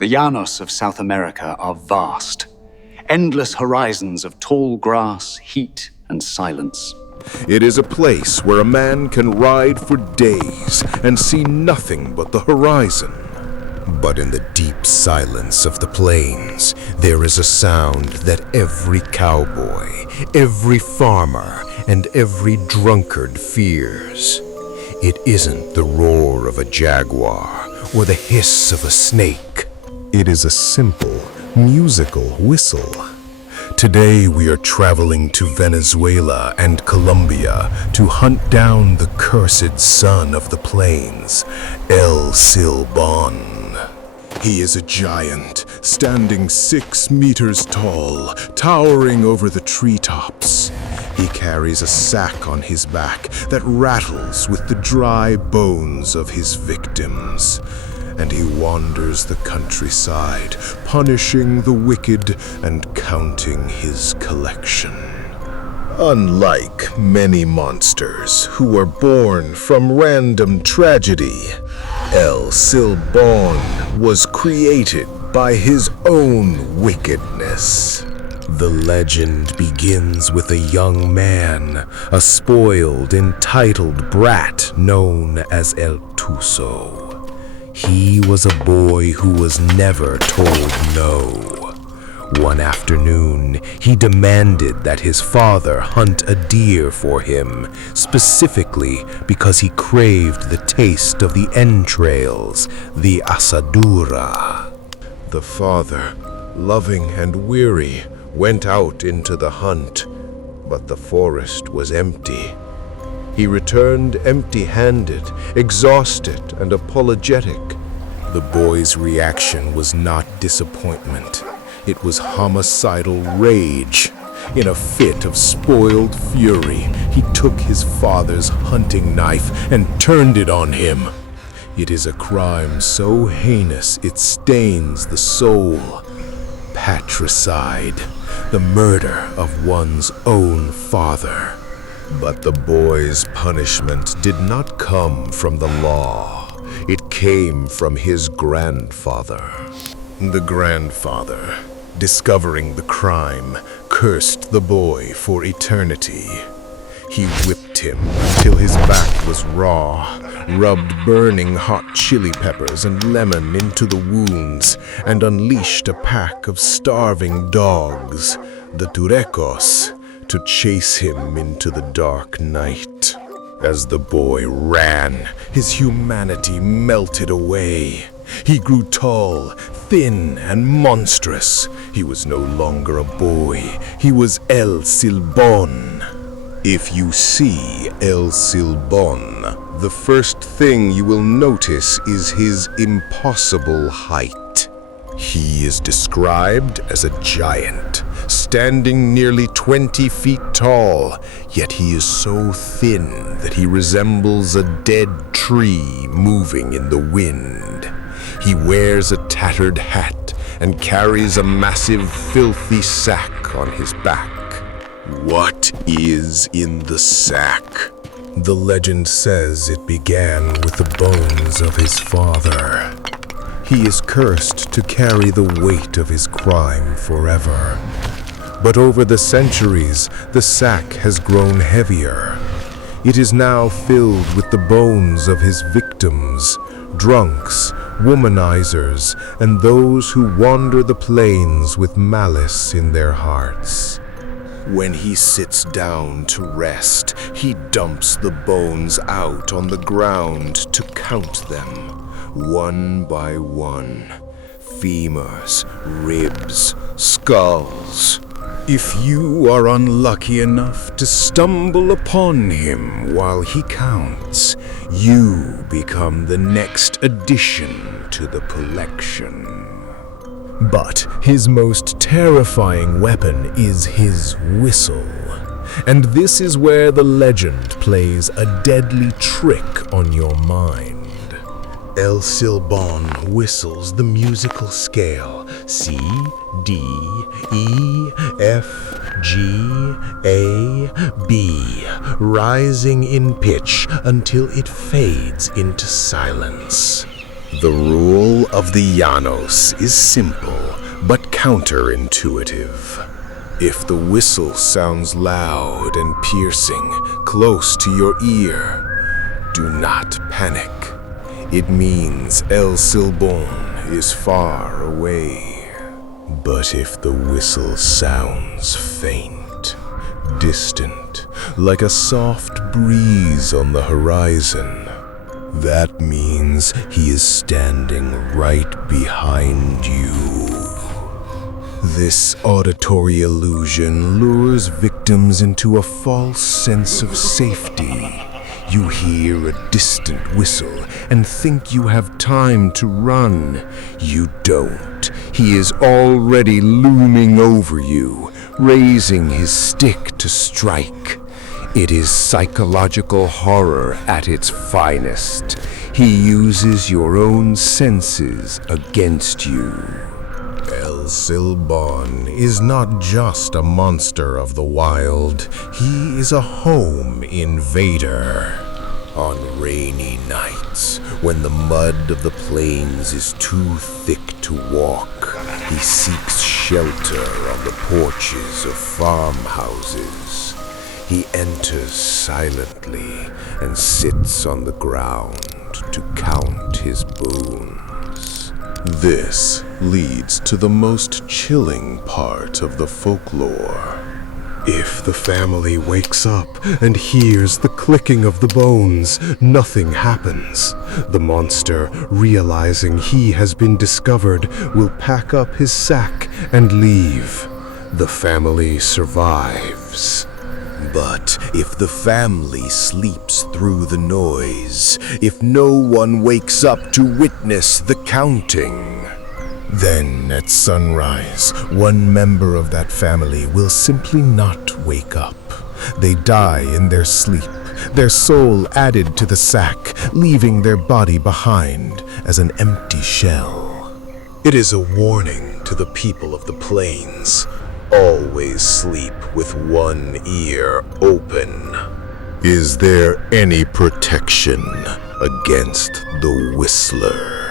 The Llanos of South America are vast. Endless horizons of tall grass, heat, and silence. It is a place where a man can ride for days and see nothing but the horizon. But in the deep silence of the plains, there is a sound that every cowboy, every farmer, and every drunkard fears. It isn't the roar of a jaguar or the hiss of a snake. It is a simple, musical whistle. Today we are traveling to Venezuela and Colombia to hunt down the cursed son of the plains, El Silbón. He is a giant, standing 6 meters tall, towering over the treetops. He carries a sack on his back that rattles with the dry bones of his victims. And he wanders the countryside, punishing the wicked and counting his collection. Unlike many monsters who are born from random tragedy, El Silbón was created by his own wickedness. The legend begins with a young man, a spoiled, entitled brat known as El Tuso. He was a boy who was never told no. One afternoon, he demanded that his father hunt a deer for him, specifically because he craved the taste of the entrails, the asadura. The father, loving and weary, went out into the hunt, but the forest was empty. He returned empty-handed, exhausted and apologetic. The boy's reaction was not disappointment. It was homicidal rage. In a fit of spoiled fury, he took his father's hunting knife and turned it on him. It is a crime so heinous it stains the soul. Patricide, the murder of one's own father. But the boy's punishment did not come from the law. It came from his grandfather. The grandfather, discovering the crime, cursed the boy for eternity. He whipped him till his back was raw, rubbed burning hot chili peppers and lemon into the wounds, and unleashed a pack of starving dogs, the turecos, to chase him into the dark night. As the boy ran, his humanity melted away. He grew tall, thin, and monstrous. He was no longer a boy. He was El Silbón. If you see El Silbón, the first thing you will notice is his impossible height. He is described as a giant, standing nearly 20 feet tall, yet he is so thin that he resembles a dead tree moving in the wind. He wears a tattered hat and carries a massive, filthy sack on his back. What is in the sack? The legend says it began with the bones of his father. He is cursed to carry the weight of his crime forever. But over the centuries, the sack has grown heavier. It is now filled with the bones of his victims, drunks, womanizers, and those who wander the plains with malice in their hearts. When he sits down to rest, he dumps the bones out on the ground to count them. One by one, femurs, ribs, skulls. If you are unlucky enough to stumble upon him while he counts, you become the next addition to the collection. But his most terrifying weapon is his whistle. And this is where the legend plays a deadly trick on your mind. El Silbón whistles the musical scale C, D, E, F, G, A, B, rising in pitch until it fades into silence. The rule of the Llanos is simple but counterintuitive. If the whistle sounds loud and piercing close to your ear, do not panic. It means El Silbón is far away. But if the whistle sounds faint, distant, like a soft breeze on the horizon, that means he is standing right behind you. This auditory illusion lures victims into a false sense of safety. You hear a distant whistle and think you have time to run. You don't. He is already looming over you, raising his stick to strike. It is psychological horror at its finest. He uses your own senses against you. El Silbón is not just a monster of the wild. He is a home invader. On rainy nights, when the mud of the plains is too thick to walk, he seeks shelter on the porches of farmhouses. He enters silently and sits on the ground to count his boons. This leads to the most chilling part of the folklore. If the family wakes up and hears the clicking of the bones, nothing happens. The monster, realizing he has been discovered, will pack up his sack and leave. The family survives. But if the family sleeps through the noise, if no one wakes up to witness the counting, then at sunrise, one member of that family will simply not wake up. They die in their sleep, their soul added to the sack, leaving their body behind as an empty shell. It is a warning to the people of the plains. Always sleep with one ear open. Is there any protection against the Whistler?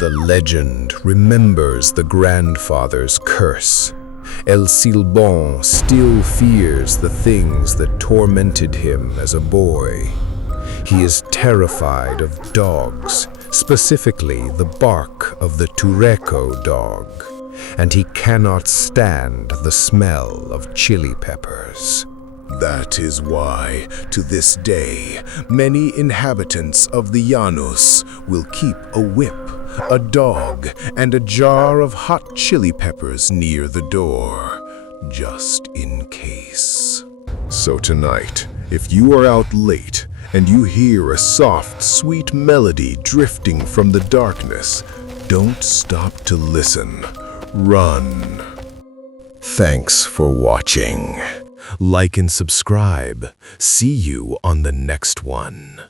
The legend remembers the grandfather's curse. El Silbón still fears the things that tormented him as a boy. He is terrified of dogs, specifically the bark of the Tureco dog, and he cannot stand the smell of chili peppers. That is why, to this day, many inhabitants of the Llanos will keep a whip, a dog, and a jar of hot chili peppers near the door, just in case. So tonight, if you are out late and you hear a soft, sweet melody drifting from the darkness, don't stop to listen. Run. Thanks for watching. Like and subscribe. See you on the next one.